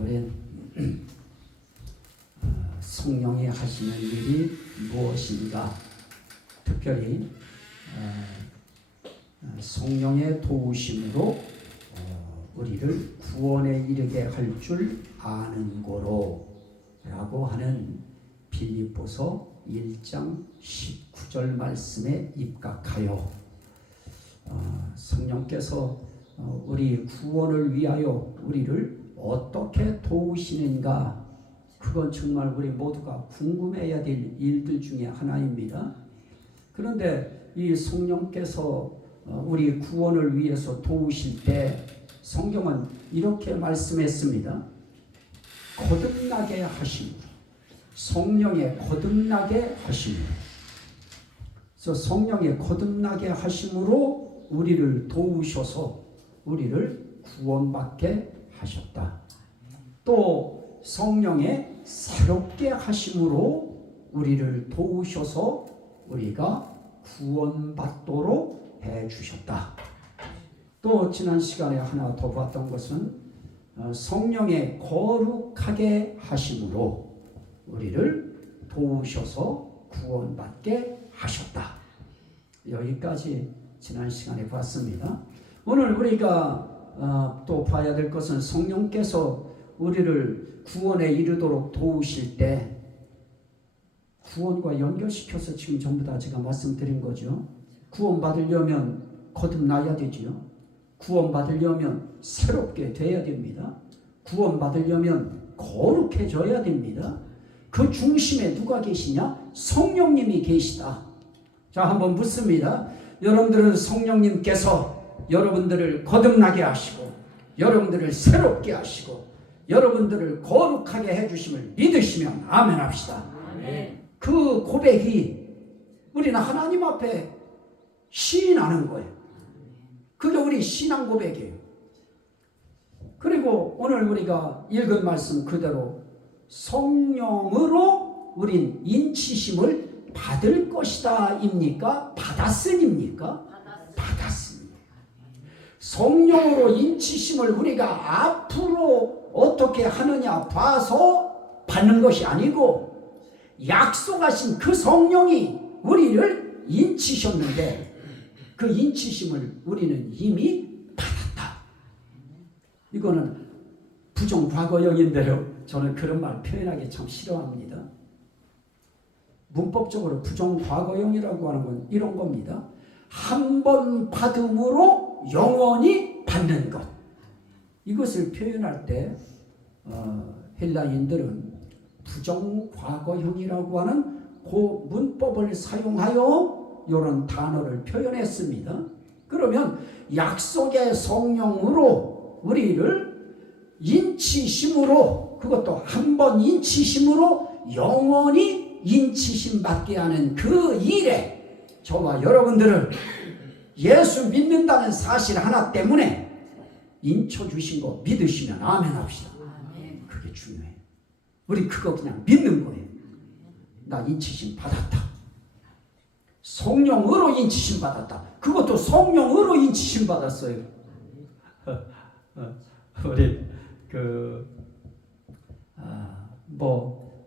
우리 성령이 하시는 일이 무엇인가? 특별히 성령의 도우심으로 우리를 구원에 이르게 할 줄 아는 고로 라고 하는 빌립보서 1장 19절 말씀에 입각하여 성령께서 우리 구원을 위하여 우리를 어떻게 도우시는가, 그건 정말 우리 모두가 궁금해야 될 일들 중에 하나입니다. 그런데 이 성령께서 우리 구원을 위해서 도우실 때 성경은 이렇게 말씀했습니다. 거듭나게 하심으로, 성령의 거듭나게 하심으로. 그래서 성령의 거듭나게 하심으로 우리를 도우셔서 우리를 구원받게 하셨다. 또 성령의 새롭게 하심으로 우리를 도우셔서 우리가 구원받도록 해주셨다. 또 지난 시간에 하나 더 봤던 것은 성령의 거룩하게 하심으로 우리를 도우셔서 구원받게 하셨다. 여기까지 지난 시간에 봤습니다. 오늘 우리가 또 봐야 될 것은 성령께서 우리를 구원에 이르도록 도우실 때 구원과 연결시켜서 지금 전부 다 제가 말씀드린 거죠. 구원받으려면 거듭나야 되지요. 구원받으려면 새롭게 돼야 됩니다. 구원받으려면 거룩해져야 됩니다. 그 중심에 누가 계시냐? 성령님이 계시다. 자, 한번 묻습니다. 여러분들은 성령님께서 여러분들을 거듭나게 하시고 여러분들을 새롭게 하시고 여러분들을 거룩하게 해주심을 믿으시면 아멘 합시다. 아멘. 그 고백이 우리는 하나님 앞에 시인하는 거예요. 그게 우리 신앙 고백이에요. 그리고 오늘 우리가 읽은 말씀 그대로 성령으로 우린 인치심을 받을 것이다 입니까? 받았으니까? 받았습니다. 성령으로 인치심을 우리가 앞으로 어떻게 하느냐 봐서 받는 것이 아니고 약속하신 그 성령이 우리를 인치셨는데 그 인치심을 우리는 이미 받았다. 이거는 부정과거형인데요. 저는 그런 말 표현하기 참 싫어합니다. 문법적으로 부정과거형이라고 하는 건 이런 겁니다. 한 번 받음으로 영원히 받는 것. 이것을 표현할 때 헬라인들은 부정과거형이라고 하는 그 문법을 사용하여 이런 단어를 표현했습니다. 그러면 약속의 성령으로 우리를 인치심으로, 그것도 한 번 인치심으로 영원히 인치심 받게 하는 그 일에 저와 여러분들을 예수 믿는다는 사실 하나 때문에 인쳐주신 거 믿으시면 아멘 합시다. 그게 중요해요. 우리 그거 그냥 믿는 거예요. 나 인치심 받았다. 성령으로 인치심 받았다. 그것도 성령으로 인치심 받았어요. 우리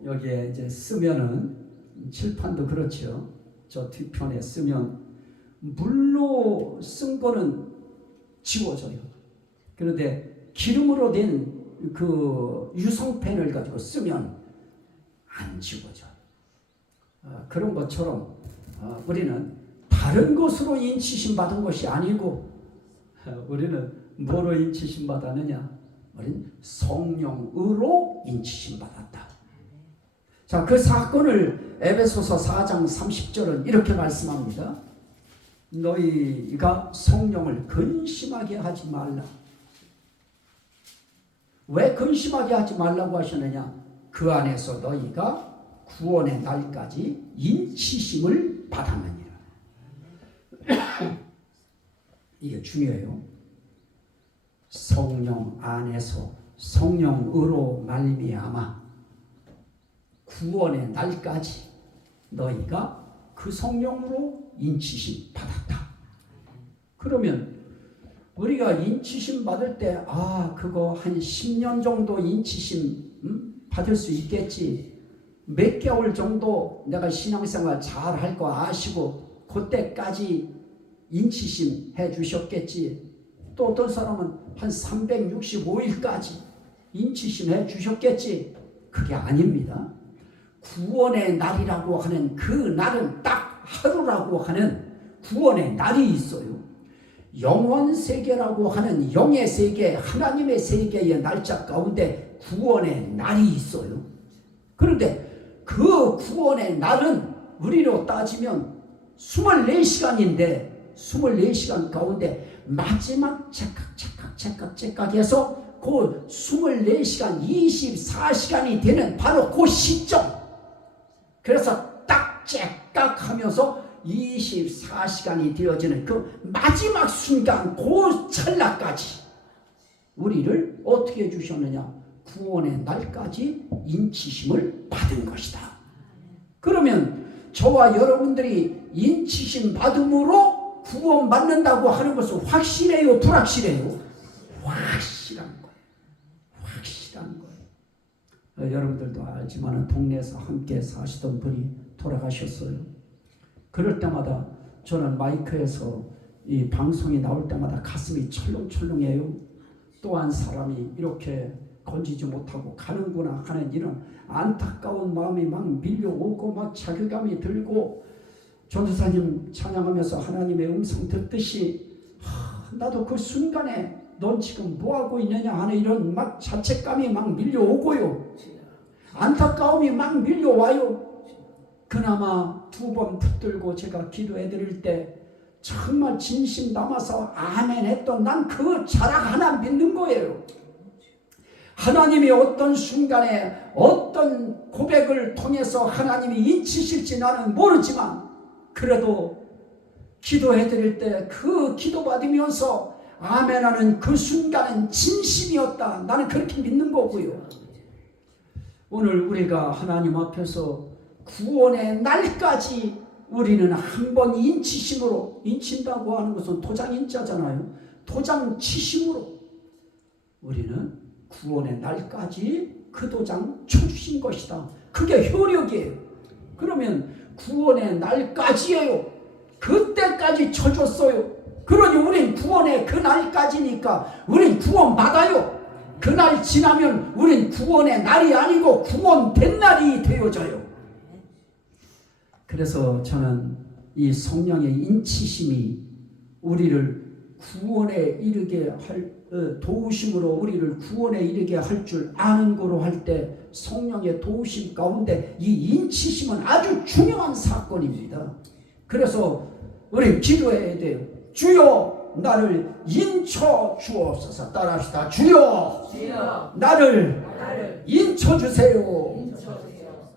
여기에 이제 쓰면은 칠판도 그렇죠. 저 뒤편에 쓰면 물로 쓴 거는 지워져요. 그런데 기름으로 된 그 유성펜을 가지고 쓰면 안 지워져요. 그런 것처럼 우리는 다른 것으로 인치심 받은 것이 아니고 우리는 뭐로 인치심 받았느냐? 우리는 성령으로 인치심 받았다. 자, 그 사건을 에베소서 4장 30절은 이렇게 말씀합니다. 너희가 성령을 근심하게 하지 말라. 왜 근심하게 하지 말라고 하셨느냐? 그 안에서 너희가 구원의 날까지 인치심을 받았느니라. 이게 중요해요. 성령 안에서 성령으로 말미암아 구원의 날까지 너희가 그 성령으로 인치심 받았다. 그러면 우리가 인치심 받을 때 그거 한 10년 정도 인치심 받을 수 있겠지. 몇 개월 정도 내가 신앙생활 잘 할 거 아시고 그때까지 인치심 해 주셨겠지. 또 어떤 사람은 한 365일까지 인치심 해 주셨겠지. 그게 아닙니다. 구원의 날이라고 하는 그 날은 딱 하루라고 하는 구원의 날이 있어요. 영원 세계라고 하는 영의 세계, 하나님의 세계의 날짜 가운데 구원의 날이 있어요. 그런데 그 구원의 날은 우리로 따지면 24시간인데 24시간 가운데 마지막 째깍째깍해서 그 24시간 24시간이 되는 바로 그 시점, 그래서 딱 째깍하면서 24시간이 되어지는 그 마지막 순간, 그 찰나까지 우리를 어떻게 해주셨느냐? 구원의 날까지 인치심을 받은 것이다. 그러면 저와 여러분들이 인치심 받음으로 구원받는다고 하는 것은 확실해요? 불확실해요? 확실한 거예요. 확실한 거예요. 여러분들도 알지만 동네에서 함께 사시던 분이 돌아가셨어요. 그럴 때마다 저는 마이크에서 이 방송이 나올 때마다 가슴이 철렁철렁해요. 또 한 사람이 이렇게 건지지 못하고 가는구나 하는 이런 안타까운 마음이 막 밀려오고 막 자괴감이 들고, 전도사님 찬양하면서 하나님의 음성 듣듯이 나도 그 순간에 넌 지금 뭐하고 있느냐 하는 이런 막 자책감이 막 밀려오고요. 안타까움이 막 밀려와요. 그나마 2번 붙들고 제가 기도해 드릴 때 정말 진심 담아서 아멘 했던 난 그 자랑 하나 믿는 거예요. 하나님이 어떤 순간에 어떤 고백을 통해서 하나님이 인치실지 나는 모르지만, 그래도 기도해 드릴 때 그 기도 받으면서 아멘하는 그 순간은 진심이었다. 나는 그렇게 믿는 거고요. 오늘 우리가 하나님 앞에서 구원의 날까지 우리는 한 번 인치심으로, 인친다고 하는 것은 도장 인자잖아요. 도장 치심으로 우리는 구원의 날까지 그 도장 쳐주신 것이다. 그게 효력이에요. 그러면 구원의 날까지예요. 그때까지 쳐줬어요. 그러니 우린 구원의 그 날까지니까 우린 구원받아요. 그날 지나면 우린 구원의 날이 아니고 구원된 날이 되어져요. 그래서 저는 이 성령의 인치심이 우리를 구원에 이르게 할, 도우심으로 우리를 구원에 이르게 할 줄 아는 거로 할 때, 성령의 도우심 가운데 이 인치심은 아주 중요한 사건입니다. 그래서 우리 기도해야 돼요. 주여 나를 인쳐 주옵소서. 따라합시다. 주여 나를 인쳐 주세요.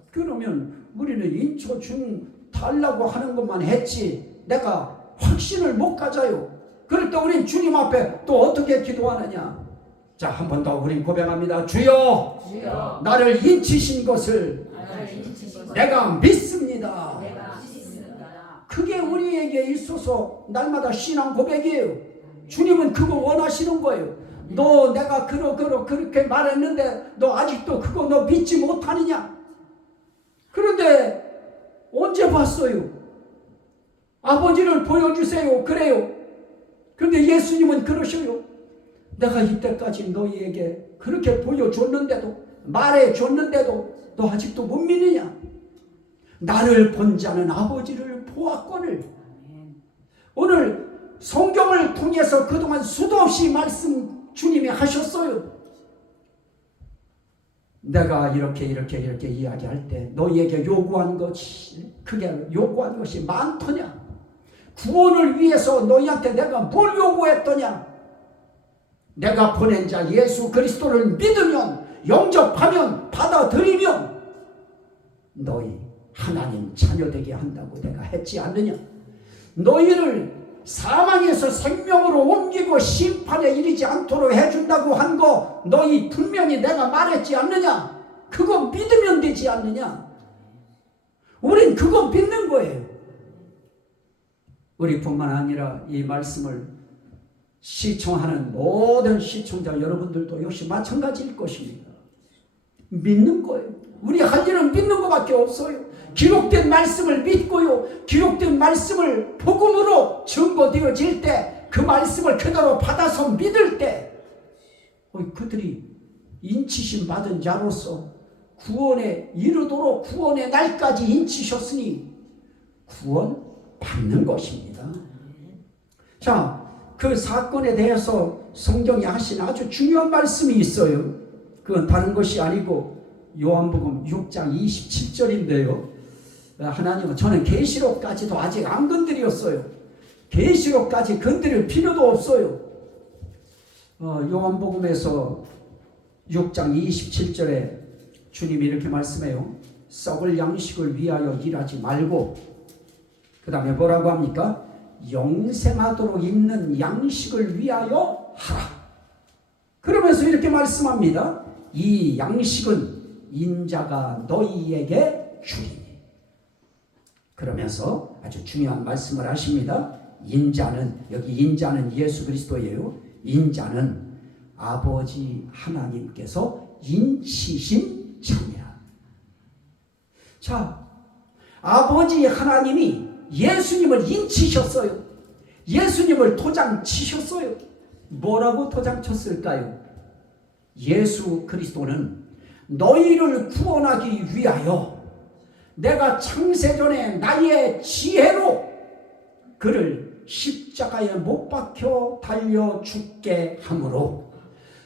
그러면 우리는 인쳐 달라고 하는 것만 했지 내가 확신을 못 가져요. 그럴 때 우린 주님 앞에 또 어떻게 기도하느냐? 자, 한 번 더 우린 고백합니다. 주여 나를 인치신 것을 내가 믿습니다. 그게 우리에게 있어서 날마다 신앙 고백이에요. 주님은 그거 원하시는 거예요. 너 내가 그렇게 말했는데 너 아직도 그거 너 믿지 못하느냐? 그런데 언제 봤어요? 아버지를 보여주세요. 그래요. 그런데 예수님은 그러셔요. 내가 이때까지 너희에게 그렇게 보여줬는데도, 말해줬는데도 너 아직도 못 믿느냐? 나를 본 자는 아버지를 보았거늘. 오늘 성경을 통해서 그동안 수도 없이 말씀 주님이 하셨어요. 내가 이렇게 이야기할 때 너희에게 요구한 것이, 그게 요구한 것이 많더냐? 구원을 위해서 너희한테 내가 뭘 요구했더냐? 내가 보낸 자 예수 그리스도를 믿으면, 영접하면, 받아들이면 너희 하나님 자녀되게 한다고 내가 했지 않느냐? 너희를 사망에서 생명으로 옮기고 심판에 이르지 않도록 해준다고 한 거 너희 분명히 내가 말했지 않느냐? 그거 믿으면 되지 않느냐? 우린 그거 믿는 거예요. 우리뿐만 아니라 이 말씀을 시청하는 모든 시청자 여러분들도 역시 마찬가지일 것입니다. 믿는 거예요. 우리 할 일은 믿는 것밖에 없어요. 기록된 말씀을 믿고요. 기록된 말씀을 복음으로 증거되어질 때 그 말씀을 그대로 받아서 믿을 때 그들이 인치심 받은 자로서 구원에 이르도록 구원의 날까지 인치셨으니 구원 받는 것입니다. 자, 그 사건에 대해서 성경이 하신 아주 중요한 말씀이 있어요. 그건 다른 것이 아니고 요한복음 6장 27절인데요. 하나님은 저는 계시록까지도 아직 안 건드렸어요. 계시록까지 건드릴 필요도 없어요. 요한복음에서 6장 27절에 주님이 이렇게 말씀해요. 썩을 양식을 위하여 일하지 말고, 그 다음에 뭐라고 합니까? 영생하도록 있는 양식을 위하여 하라. 그러면서 이렇게 말씀합니다. 이 양식은 인자가 너희에게 주리니. 그러면서 아주 중요한 말씀을 하십니다. 인자는, 여기 인자는 예수 그리스도예요. 인자는 아버지 하나님께서 인치신 자니라. 자, 아버지 하나님이 예수님을 인치셨어요. 예수님을 도장 치셨어요. 뭐라고 도장 쳤을까요? 예수 그리스도는 너희를 구원하기 위하여 내가 창세전에 나의 지혜로 그를 십자가에 못 박혀 달려 죽게 함으로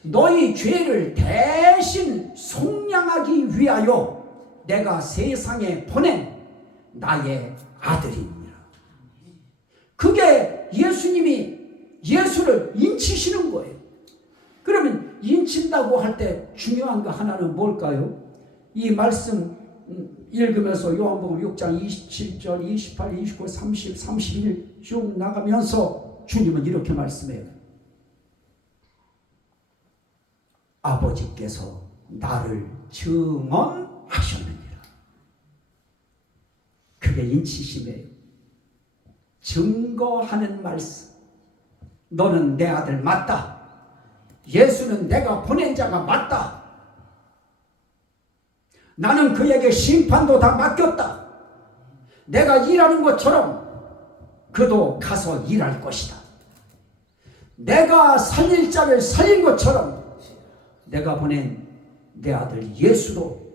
너희 죄를 대신 속량하기 위하여 내가 세상에 보낸 나의 아들입니다. 그게 예수님이 예수를 인치시는 거예요. 그러면 인친다고 할 때 중요한 거 하나는 뭘까요? 이 말씀 읽으면서 요한복음 6장 27절, 28, 29, 30, 31 쭉 나가면서 주님은 이렇게 말씀해요. 아버지께서 나를 증언하셨느니라. 그게 인치심이에요. 증거하는 말씀. 너는 내 아들 맞다. 예수는 내가 보낸 자가 맞다. 나는 그에게 심판도 다 맡겼다. 내가 일하는 것처럼 그도 가서 일할 것이다. 내가 살릴 자를 살린 것처럼 내가 보낸 내 아들 예수도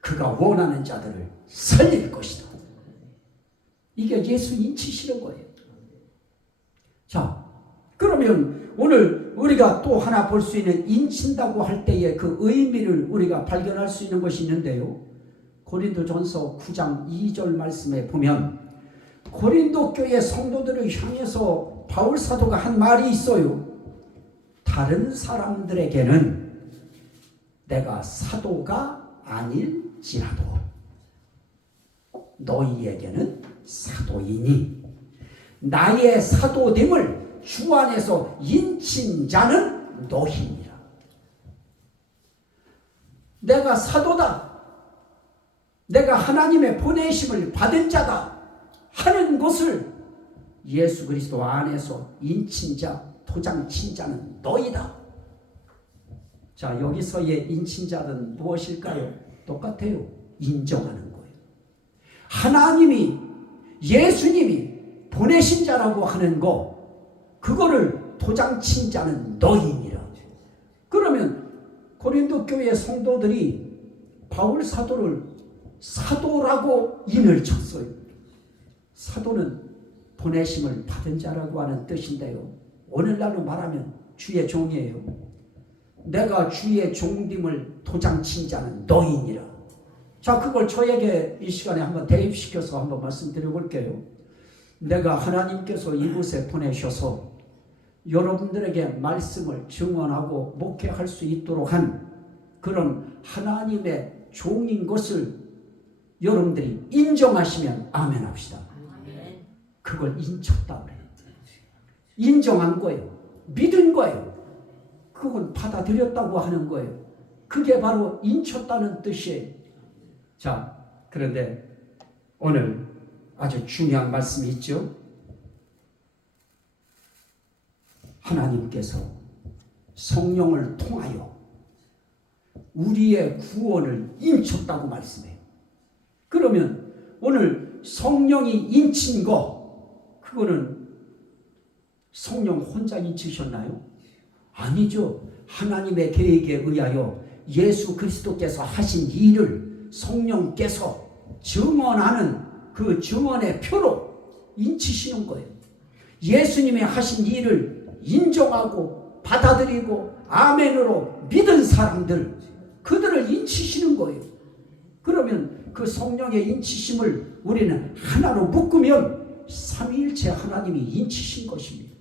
그가 원하는 자들을 살릴 것이다. 이게 예수 인치시는 거예요. 자, 그러면 오늘 우리가 또 하나 볼 수 있는 인친다고 할 때의 그 의미를 우리가 발견할 수 있는 것이 있는데요. 고린도전서 9장 2절 말씀에 보면 고린도 교회 성도들을 향해서 바울 사도가 한 말이 있어요. 다른 사람들에게는 내가 사도가 아닐지라도 너희에게는 사도이니 나의 사도됨을 주 안에서 인친 자는 너희니라. 내가 사도다. 내가 하나님의 보내심을 받은 자다 하는 것을 예수 그리스도 안에서 인친 자, 도장 친 자는 너희다. 자, 여기서의 인친 자는 무엇일까요? 똑같아요. 인정하는 거예요. 하나님이, 예수님이 보내신 자라고 하는 거, 그거를 도장 친 자는 너희니라. 그러면 고린도 교회 성도들이 바울 사도를 사도라고 인을 쳤어요. 사도는 보내심을 받은 자라고 하는 뜻인데요. 오늘날로 말하면 주의 종이에요. 내가 주의 종됨을 도장 친 자는 너희니라. 자, 그걸 저에게 이 시간에 한번 대입시켜서 한번 말씀드려 볼게요. 내가 하나님께서 이곳에 보내셔서 여러분들에게 말씀을 증언하고 목회할 수 있도록 한 그런 하나님의 종인 것을 여러분들이 인정하시면 아멘 합시다. 그걸 인쳤다 그래요. 인정한 거예요. 믿은 거예요. 그건 받아들였다고 하는 거예요. 그게 바로 인쳤다는 뜻이에요. 자, 그런데 오늘 아주 중요한 말씀이 있죠. 하나님께서 성령을 통하여 우리의 구원을 인쳤다고 말씀해요. 그러면 오늘 성령이 인친 거, 그거는 성령 혼자 인치셨나요? 아니죠. 하나님의 계획에 의하여 예수 그리스도께서 하신 일을 성령께서 증언하는 그 증언의 표로 인치시는 거예요. 예수님의 하신 일을 인정하고 받아들이고 아멘으로 믿은 사람들, 그들을 인치시는 거예요. 그러면 그 성령의 인치심을 우리는 하나로 묶으면 삼위일체 하나님이 인치신 것입니다.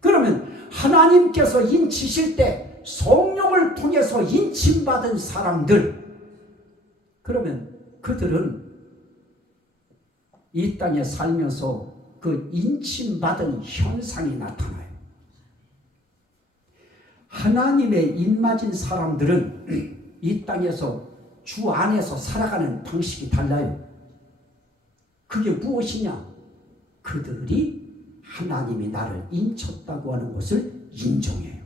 그러면 하나님께서 인치실 때 성령을 통해서 인침받은 사람들, 그러면 그들은 이 땅에 살면서 그 인침받은 현상이 나타나요. 하나님의 입맞은 사람들은 이 땅에서 주 안에서 살아가는 방식이 달라요. 그게 무엇이냐? 그들이 하나님이 나를 인쳤다고 하는 것을 인정해요.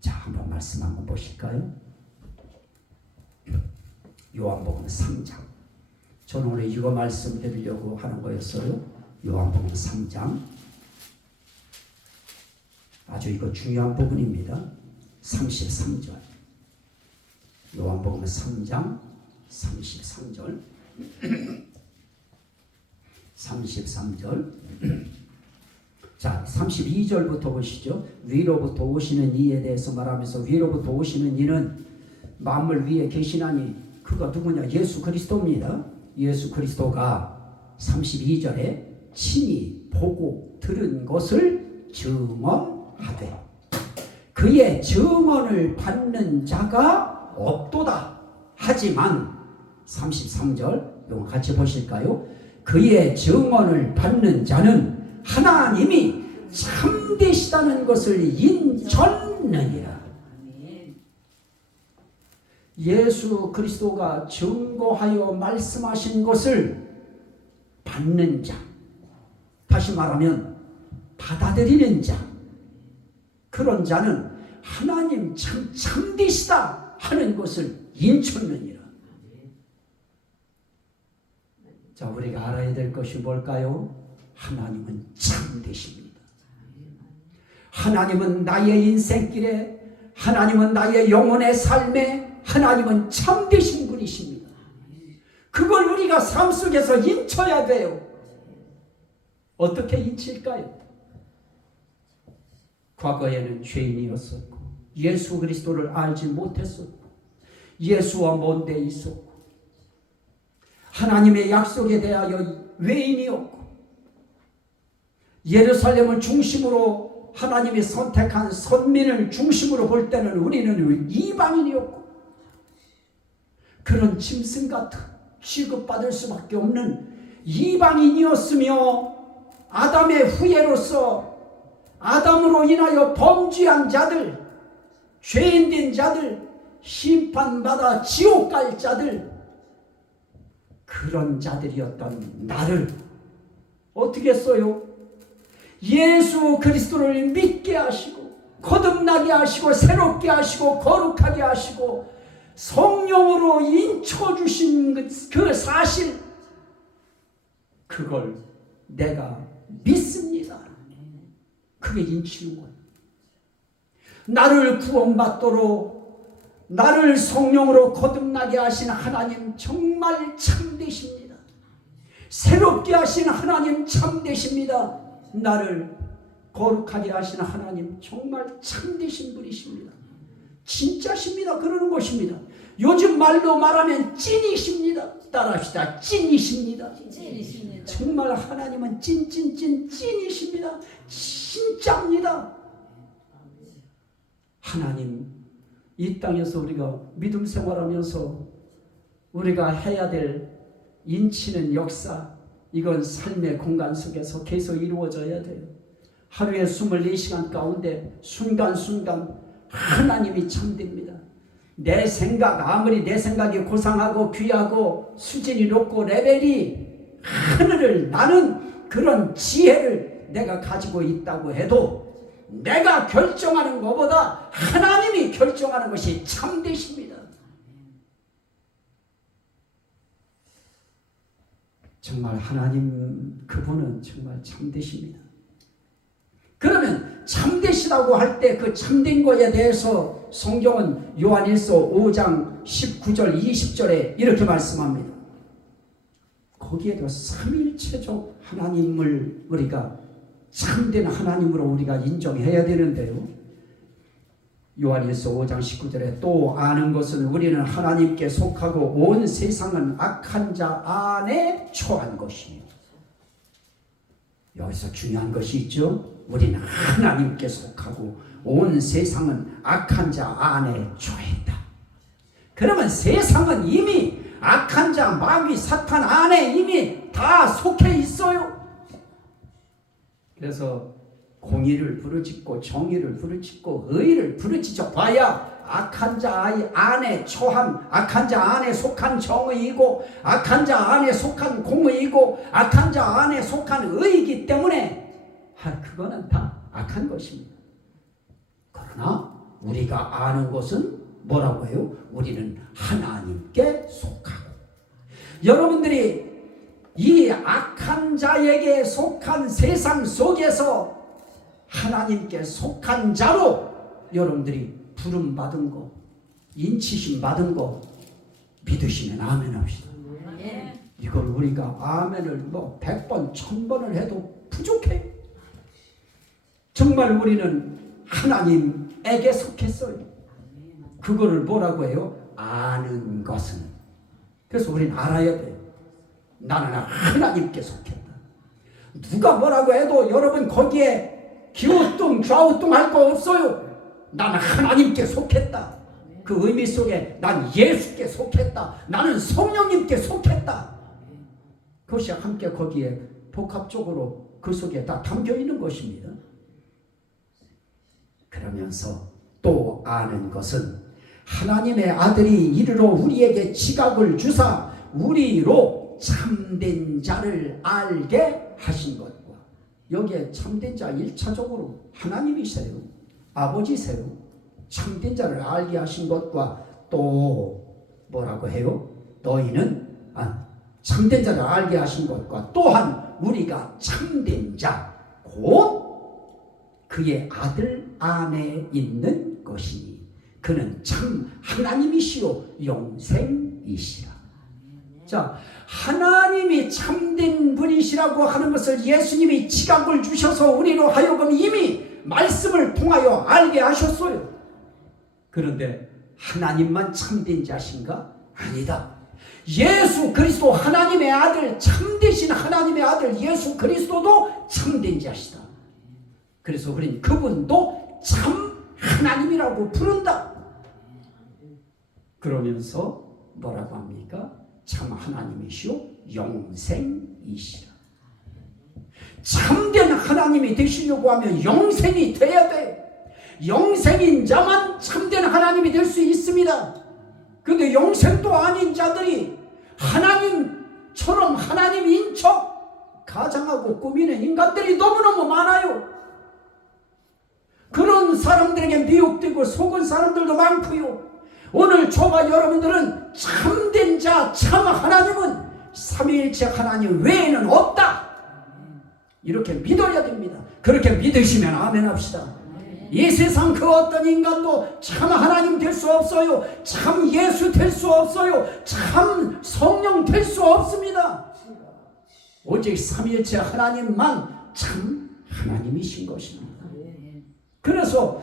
자, 한번 말씀 한번 보실까요? 요한복음 3장. 저는 오늘 이거 말씀드리려고 하는 거였어요. 요한복음 3장. 아주 이거 중요한 부분입니다. 33절. 요한복음 3장 33절. 33절. 자, 32절부터 보시죠. 위로부터 오시는 이에 대해서 말하면서, 위로부터 오시는 이는 만물 위에 계시나니 그가 누구냐? 예수 그리스도입니다. 예수 그리스도가 32절에 친히 보고 들은 것을 증언하되 그의 증언을 받는 자가 없도다. 하지만 33절 이거 같이 보실까요? 그의 증언을 받는 자는 하나님이 참되시다는 것을 인정하느니라. 예수 그리스도가 증거하여 말씀하신 것을 받는 자, 다시 말하면 받아들이는 자, 그런 자는 하나님 참되시다 하는 것을 인정하느니라. 자, 우리가 알아야 될 것이 뭘까요? 하나님은 참되십니다. 하나님은 나의 인생길에, 하나님은 나의 영혼의 삶에 하나님은 참되신 분이십니다. 그걸 우리가 삶 속에서 인쳐야 돼요. 어떻게 인칠까요? 과거에는 죄인이었었고 예수 그리스도를 알지 못했었고 예수와 먼데 있었고 하나님의 약속에 대하여 외인이었고 예루살렘을 중심으로 하나님이 선택한 선민을 중심으로 볼 때는 우리는 이방인이었고 그런 짐승 같은 취급받을 수밖에 없는 이방인이었으며 아담의 후예로서 아담으로 인하여 범죄한 자들, 죄인된 자들, 심판받아 지옥 갈 자들, 그런 자들이었던 나를 어떻게 했어요? 예수 그리스도를 믿게 하시고 거듭나게 하시고 새롭게 하시고 거룩하게 하시고 성령으로 인쳐주신 그 사실, 그걸 내가 믿습니다. 그게 인치는 거예요. 나를 구원받도록 나를 성령으로 거듭나게 하신 하나님 정말 참되십니다. 새롭게 하신 하나님 참되십니다. 나를 거룩하게 하신 하나님 정말 참되신 분이십니다. 진짜십니다. 그러는 것입니다. 요즘 말로 말하면 찐이십니다. 따라합시다. 찐이십니다. 찐이십니다. 정말 하나님은 찐이십니다. 진짜입니다. 하나님, 이 땅에서 우리가 믿음 생활하면서 우리가 해야 될 인치는 역사, 이건 삶의 공간 속에서 계속 이루어져야 돼요. 하루에 24시간 가운데 순간순간 하나님이 참됩니다. 내 생각, 아무리 내 생각이 고상하고 귀하고 수준이 높고 레벨이 하늘을 나는 그런 지혜를 내가 가지고 있다고 해도 내가 결정하는 것보다 하나님이 결정하는 것이 참되십니다. 정말 하나님 그분은 정말 참되십니다. 그러면 참되시다고 할 때 그 참된 거에 대해서 성경은 요한일서 5장 19절 20절에 이렇게 말씀합니다. 거기에도 삼위일체적 하나님을 우리가 참된 하나님으로 우리가 인정해야 되는데요. 요한일서 5장 19절에 또 아는 것은 우리는 하나님께 속하고 온 세상은 악한 자 안에 처한 것이요. 여기서 중요한 것이 있죠. 우리는 하나님께 속하고 온 세상은 악한 자 안에 처했다. 그러면 세상은 이미 악한 자 마귀 사탄 안에 이미 다 속해 있어요. 그래서 공의를 부르짖고 정의를 부르짖고 의를 부르짖어 봐야 악한 자 안에 처한, 악한 자 안에 속한 정의이고 악한 자 안에 속한 공의이고 악한 자 안에 속한 의이기 때문에 그거는 다 악한 것입니다. 그러나 우리가 아는 것은 뭐라고 해요? 우리는 하나님께 속하고. 여러분들이 이 악한 자에게 속한 세상 속에서 하나님께 속한 자로 여러분들이 부름 받은 거, 인치심 받은 거 믿으시면 아멘 합시다. 이걸 우리가 아멘을 100번, 1000번을 해도 부족해. 정말 우리는 하나님에게 속했어요. 그거를 뭐라고 해요? 아는 것은. 그래서 우리는 알아야 돼요. 나는 하나님께 속했다. 누가 뭐라고 해도 여러분 거기에 기우뚱 좌우뚱 할 거 없어요. 나는 하나님께 속했다. 그 의미 속에 난 예수께 속했다. 나는 성령님께 속했다. 그것이 함께 거기에 복합적으로 그 속에 다 담겨 있는 것입니다. 그러면서 또 아는 것은 하나님의 아들이 이르러 우리에게 지각을 주사 우리로 참된 자를 알게 하신 것과, 여기에 참된 자 1차적으로 하나님이세요. 아버지세요. 참된 자를 알게 하신 것과 또 뭐라고 해요? 너희는 참된 자를 알게 하신 것과 또한 우리가 참된 자 곧 그의 아들 안에 있는 것이니 그는 참 하나님이시요 영생이시라. 자, 하나님이 참된 분이시라고 하는 것을 예수님이 지각을 주셔서 우리로 하여금 이미 말씀을 통하여 알게 하셨어요. 그런데 하나님만 참된 자신가? 아니다. 예수 그리스도 하나님의 아들, 참되신 하나님의 아들 예수 그리스도도 참된 자시다. 그래서 우리는 그분도 참 하나님이라고 부른다. 그러면서 뭐라고 합니까? 참 하나님이시오 영생이시라. 참된 하나님이 되시려고 하면 영생이 돼야 돼. 영생인 자만 참된 하나님이 될 수 있습니다. 그런데 영생도 아닌 자들이 하나님처럼 하나님인 척 가장하고 꾸미는 인간들이 너무너무 많아요. 그런 사람들에게 미혹되고 속은 사람들도 많고요. 오늘 저와 여러분들은 참된 자, 참 하나님은 삼위일체 하나님 외에는 없다. 이렇게 믿어야 됩니다. 그렇게 믿으시면 아멘 합시다. 이 세상 그 어떤 인간도 참 하나님 될 수 없어요. 참 예수 될 수 없어요. 참 성령 될 수 없습니다. 오직 삼위일체 하나님만 참 하나님이신 것입니다. 그래서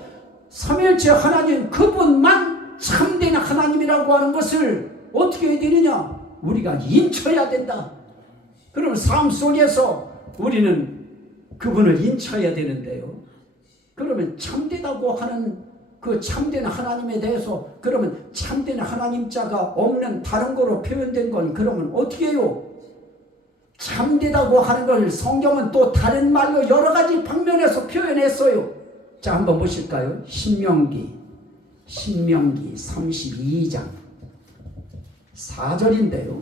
삼위일체 하나님 그분만 참된 하나님이라고 하는 것을 어떻게 해야 되느냐? 우리가 인쳐야 된다. 그럼 삶 속에서 우리는 그분을 인쳐야 되는데요. 그러면 참되다고 하는 그 참된 하나님에 대해서 그러면 참된 하나님 자가 없는 다른 거로 표현된 건 그러면 어떻게 해요? 참되다고 하는 걸 성경은 또 다른 말로 여러 가지 방면에서 표현했어요. 자, 한번 보실까요? 신명기 32장 4절인데요.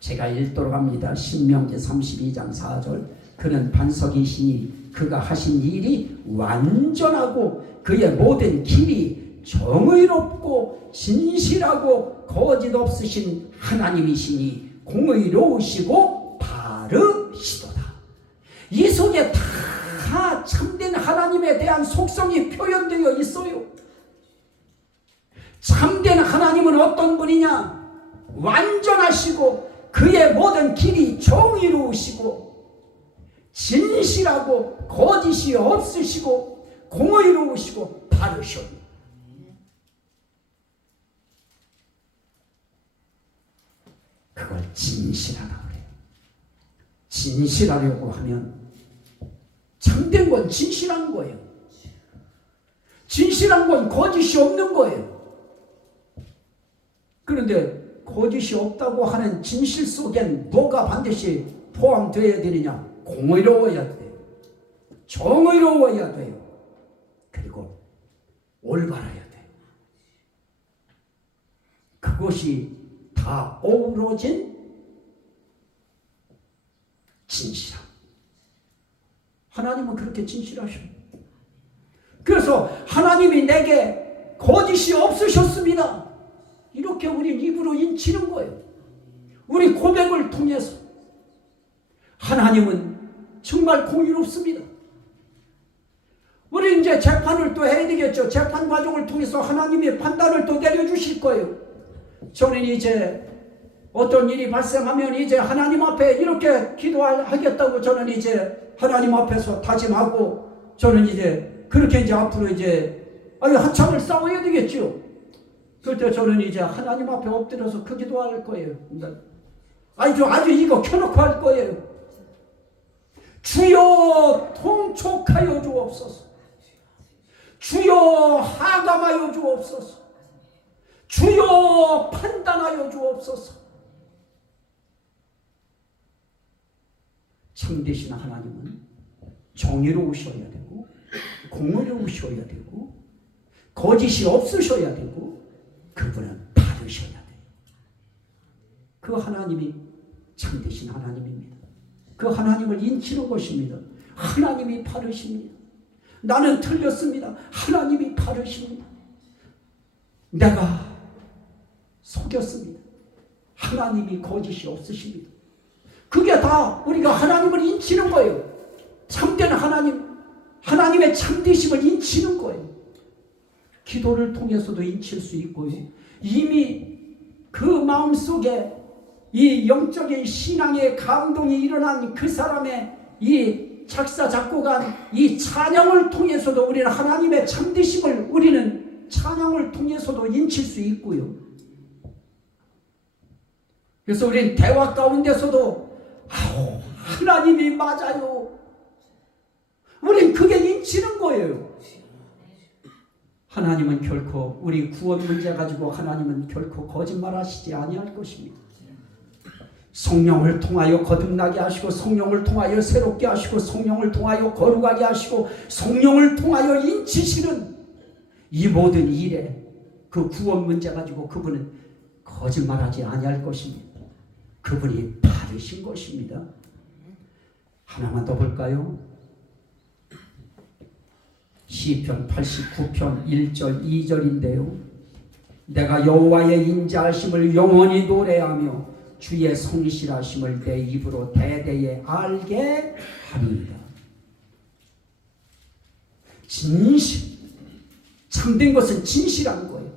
제가 읽도록 합니다. 신명기 32장 4절. 그는 반석이시니 그가 하신 일이 완전하고 그의 모든 길이 정의롭고 진실하고 거짓 없으신 하나님이시니 공의로우시고 바르시도다. 이 속에 다 참된 하나님에 대한 속성이 표현되어 있어요. 참된 하나님은 어떤 분이냐? 완전하시고 그의 모든 길이 정의로우시고 진실하고 거짓이 없으시고 공의로우시고 바르셔. 그걸 진실하다고 그래요. 진실하려고 하면 참된 건 진실한 거예요. 진실한 건 거짓이 없는 거예요. 그런데 거짓이 없다고 하는 진실 속엔 뭐가 반드시 포함되어야 되느냐? 공의로워야 돼요. 정의로워야 돼요. 그리고 올바라야 돼요. 그것이 다 어우러진 진실함. 하나님은 그렇게 진실하셔요. 그래서 하나님이 내게 거짓이 없으셨습니다. 이렇게 우린 입으로 인치는 거예요. 우리 고백을 통해서 하나님은 정말 공의롭습니다. 우리 이제 재판을 또 해야 되겠죠. 재판 과정을 통해서 하나님의 판단을 또 내려주실 거예요. 저는 이제 어떤 일이 발생하면 이제 하나님 앞에 이렇게 기도하겠다고 저는 이제 하나님 앞에서 다짐하고 저는 이제 그렇게 이제 앞으로 이제 한참을 싸워야 되겠죠. 그때 저는 이제 하나님 앞에 엎드려서 그 기도할 거예요. 아주 이거 켜놓고 할 거예요. 주여 통촉하여 주옵소서. 주여 하감하여 주옵소서. 주여 판단하여 주옵소서. 참되신 하나님은 정의로우셔야 되고 공의로우셔야 되고 거짓이 없으셔야 되고 그분은 바르셔야 돼요. 그 하나님이 참되신 하나님입니다. 그 하나님을 인치는 것입니다. 하나님이 바르십니다. 나는 틀렸습니다. 하나님이 바르십니다. 내가 속였습니다. 하나님이 거짓이 없으십니다. 그게 다 우리가 하나님을 인치는 거예요. 참된 하나님, 하나님의 참되심을 인치는 거예요. 기도를 통해서도 인칠 수 있고요. 이미 그 마음속에 이 영적인 신앙의 감동이 일어난 그 사람의 이 작사 작곡한 이 찬양을 통해서도 우리는 하나님의 참되심을 우리는 찬양을 통해서도 인칠 수 있고요. 그래서 우리는 대화 가운데서도 하나님이 맞아요. 우린 그게 인치는 거예요. 하나님은 결코 우리 구원 문제 가지고 하나님은 결코 거짓말하시지 아니할 것입니다. 성령을 통하여 거듭나게 하시고 성령을 통하여 새롭게 하시고 성령을 통하여 거룩하게 하시고 성령을 통하여 인치시는 이 모든 일에 그 구원 문제 가지고 그분은 거짓말하지 아니할 것입니다. 그분이 바르신 것입니다. 하나만 더 볼까요? 시편 89편 1절 2절인데요. 내가 여호와의 인자하심을 영원히 노래하며 주의 성실하심을 내 입으로 대대에 알게 합니다. 진실, 참된 것은 진실한 거예요.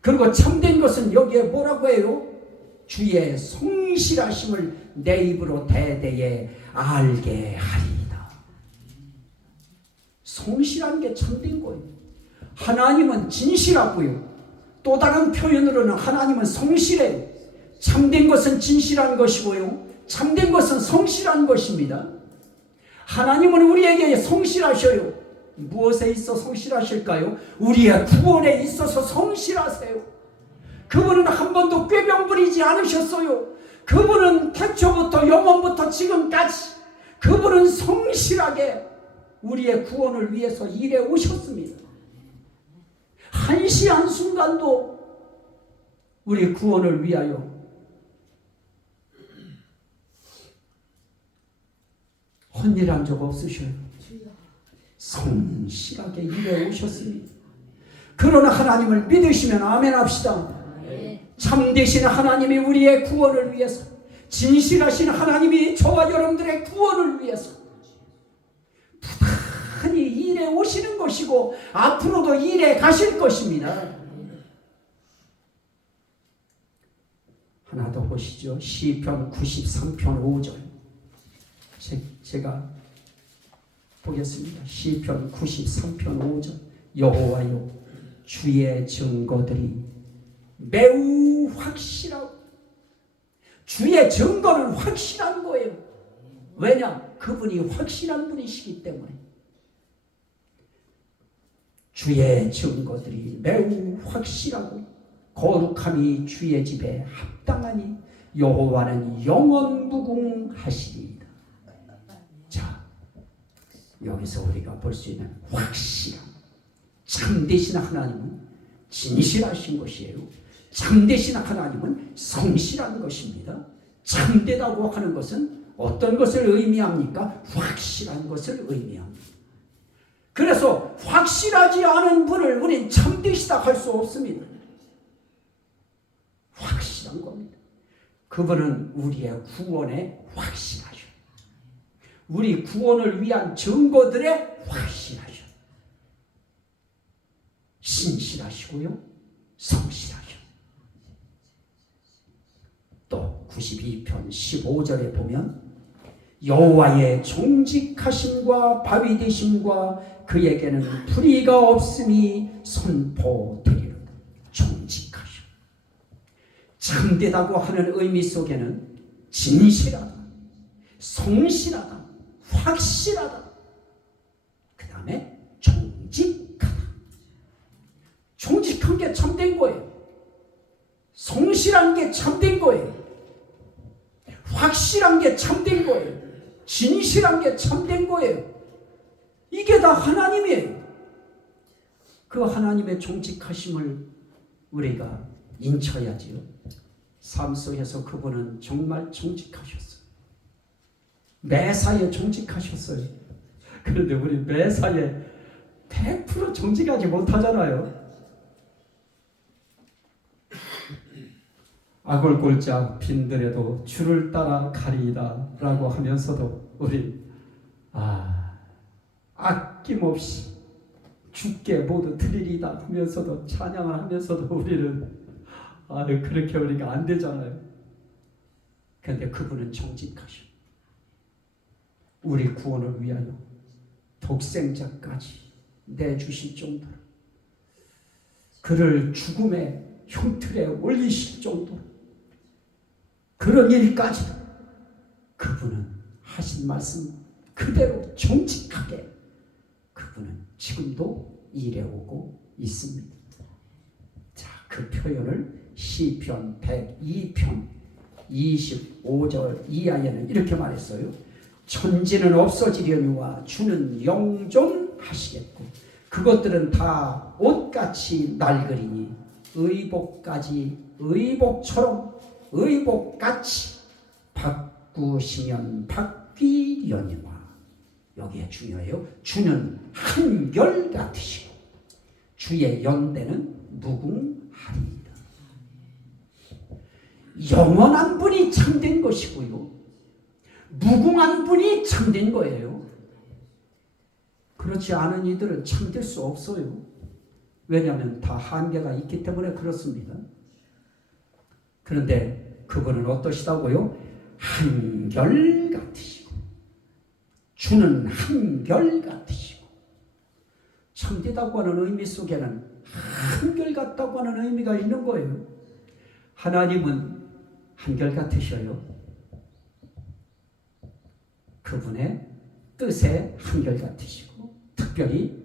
그리고 참된 것은 여기에 뭐라고 해요? 주의 성실하심을 내 입으로 대대에 알게 하리이다. 성실한 게 참된 거예요. 하나님은 진실하고요. 또 다른 표현으로는 하나님은 성실해요. 참된 것은 진실한 것이고요. 참된 것은 성실한 것입니다. 하나님은 우리에게 성실하셔요. 무엇에 있어 성실하실까요? 우리의 구원에 있어서 성실하세요. 그분은 한 번도 꾀병 부리지 않으셨어요. 그분은 태초부터 영원부터 지금까지 그분은 성실하게 우리의 구원을 위해서 일해 오셨습니다. 한시 한순간도 우리 구원을 위하여 헌일한 적 없으셔요. 성실하게 일해 오셨습니다. 그러나 하나님을 믿으시면 아멘 합시다. 참되신 하나님이 우리의 구원을 위해서, 진실하신 하나님이 저와 여러분들의 구원을 위해서 부단히 일해 오시는 것이고 앞으로도 일해 가실 것입니다. 하나 더 보시죠. 시편 93편 5절. 제가 보겠습니다. 시편 93편 5절. 여호와여, 주의 증거들이 매우 확실하고, 주의 증거는 확실한 거예요. 왜냐? 그분이 확실한 분이시기 때문에. 주의 증거들이 매우 확실하고 거룩함이 주의 집에 합당하니 여호와는 영원 무궁하시리이다. 자, 여기서 우리가 볼 수 있는 확실함, 참되신 하나님은 진실하신 것이에요. 참되신 하나님은 성실한 것입니다. 참되다고 하는 것은 어떤 것을 의미합니까? 확실한 것을 의미합니다. 그래서 확실하지 않은 분을 우리는 참되시다 할 수 없습니다. 확실한 겁니다. 그분은 우리의 구원에 확실하죠. 우리 구원을 위한 증거들에 확실하죠. 신실하시고요, 성실하죠. 또 92편 15절에 보면 여호와의 정직하심과 바위 되심과 그에게는 불의가 없음이 선포되리로다. 정직하죠. 참되다고 하는 의미 속에는 진실하다, 성실하다, 확실하다, 그 다음에 정직하다. 정직한 게 참된 거예요. 성실한 게 참된 거예요. 확실한 게 참된 거예요. 진실한 게 참된 거예요. 이게 다 하나님이에요. 그 하나님의 정직하심을 우리가 인쳐야지요. 삶 속에서 그분은 정말 정직하셨어요. 매사에 정직하셨어요. 그런데 우리 매사에 100% 정직하지 못하잖아요. 아골골짝 빈들에도 주를 따라 가리이다 라고 하면서도 우리 아낌없이 주께 모두 드리리다 하면서도 찬양을 하면서도 우리는 그렇게 우리가 안 되잖아요. 그런데 그분은 정직하셔. 우리 구원을 위하여 독생자까지 내주실 정도로, 그를 죽음의 흉틀에 올리실 정도로, 그런 일까지도 그분은 하신 말씀 그대로 정직하게 그분은 지금도 일해오고 있습니다. 자, 그 표현을 시편 102편 25절 이하에는 이렇게 말했어요. 천지는 없어지려니와 주는 영존하시겠고 그것들은 다 옷같이 낡으리니 의복까지 의복처럼 의복같이 바꾸시면 바뀌려니와. 여기에 중요해요. 주는 한결같으시고 주의 연대는 무궁하리이다. 영원한 분이 참된 것이고요, 무궁한 분이 참된 거예요. 그렇지 않은 이들은 참될 수 없어요. 왜냐하면 다 한계가 있기 때문에 그렇습니다. 그런데 그분은 어떠시다고요? 한결같으시고 주는 한결같으시고. 참되다고 하는 의미 속에는 한결같다고 하는 의미가 있는 거예요. 하나님은 한결같으셔요. 그분의 뜻에 한결같으시고 특별히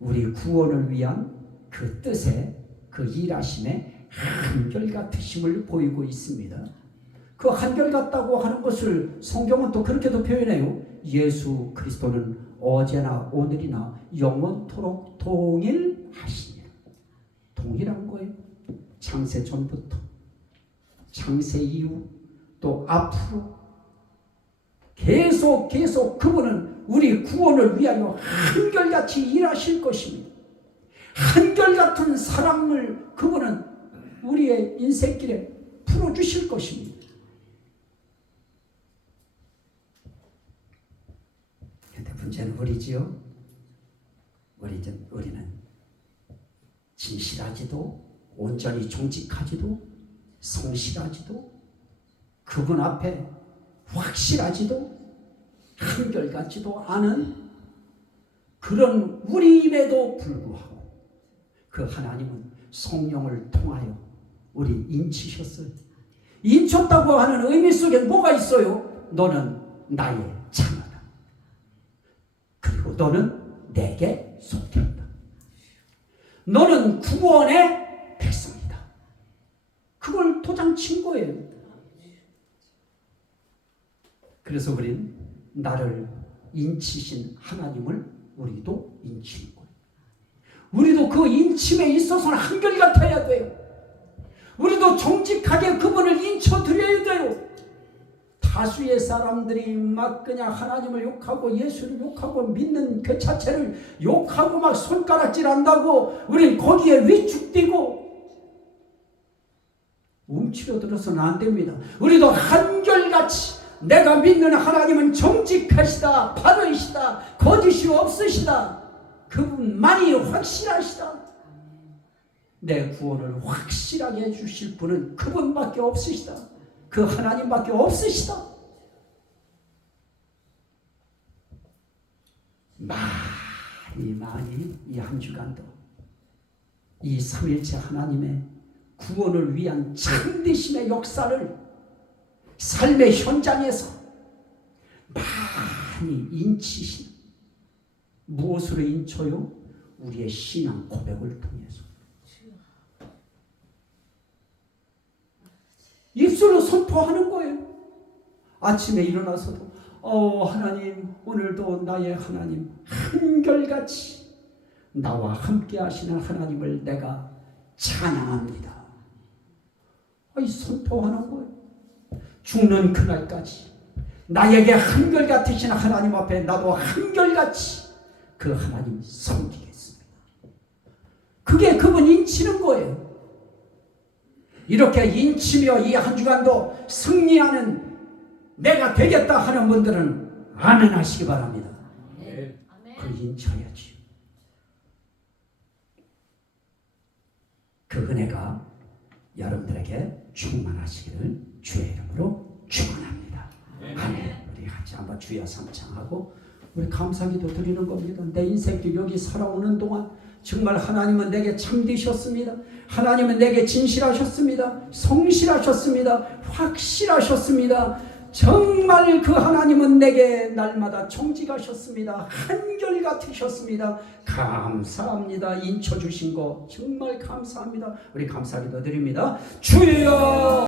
우리 구원을 위한 그 뜻에, 그 일하심에 한결같으심을 보이고 있습니다. 그 한결같다고 하는 것을 성경은 또 그렇게도 표현해요. 예수 그리스도는 어제나 오늘이나 영원토록 동일하시니라. 동일한 거예요. 창세 전부터 창세 이후 또 앞으로 계속 그분은 우리 구원을 위하여 한결같이 일하실 것입니다. 한결같은 사랑을 그분은 우리의 인생길에 풀어주실 것입니다. 그런데 문제는 우리지요. 우리는 진실하지도 온전히 정직하지도 성실하지도 그분 앞에 확실하지도 한결같지도 않은 그런 우리임에도 불구하고 그 하나님은 성령을 통하여 우리 인치셨어요. 인쳤다고 하는 의미 속에 뭐가 있어요? 너는 나의 자녀다. 그리고 너는 내게 속했다. 너는 구원의 백성이다. 그걸 도장 친 거예요. 그래서 우린 나를 인치신 하나님을 우리도 인치는 거예요. 우리도 그 인침에 있어서는 한결같아야 돼요. 우리도 정직하게 그분을 인쳐드려야 돼요. 다수의 사람들이 막 그냥 하나님을 욕하고 예수를 욕하고 믿는 그 자체를 욕하고 막 손가락질 한다고 우린 거기에 위축되고 움츠려들어서는 안 됩니다. 우리도 한결같이 내가 믿는 하나님은 정직하시다, 바르시다, 거짓이 없으시다, 그분만이 확실하시다. 내 구원을 확실하게 해주실 분은 그분밖에 없으시다. 그 하나님밖에 없으시다. 많이 이 한 주간도 이 삼일체 하나님의 구원을 위한 참되심의 역사를 삶의 현장에서 많이 인치신, 무엇으로 인쳐요? 우리의 신앙 고백을 통해서. 입술로 선포하는 거예요. 아침에 일어나서도 하나님, 오늘도 나의 하나님 한결같이 나와 함께 하시는 하나님을 내가 찬양합니다. 선포하는 거예요. 죽는 그날까지 나에게 한결같으신 하나님 앞에 나도 한결같이 그 하나님 섬기겠습니다. 그게 그분 인치는 거예요. 이렇게 인치며 이 한 주간도 승리하는 내가 되겠다 하는 분들은 아멘 하시기 바랍니다. 그 인쳐야지. 그 은혜가 여러분들에게 충만하시기를 주의 이름으로 축원합니다. 아멘. 우리 같이 한번 주여 삼창하고 우리 감사기도 드리는 겁니다. 내 인생길 여기 살아오는 동안 정말 하나님은 내게 참되셨습니다. 하나님은 내게 진실하셨습니다. 성실하셨습니다. 확실하셨습니다. 정말 그 하나님은 내게 날마다 정직하셨습니다. 한결같으셨습니다. 감사합니다. 인쳐주신 거 정말 감사합니다. 우리 감사기도 드립니다. 주여.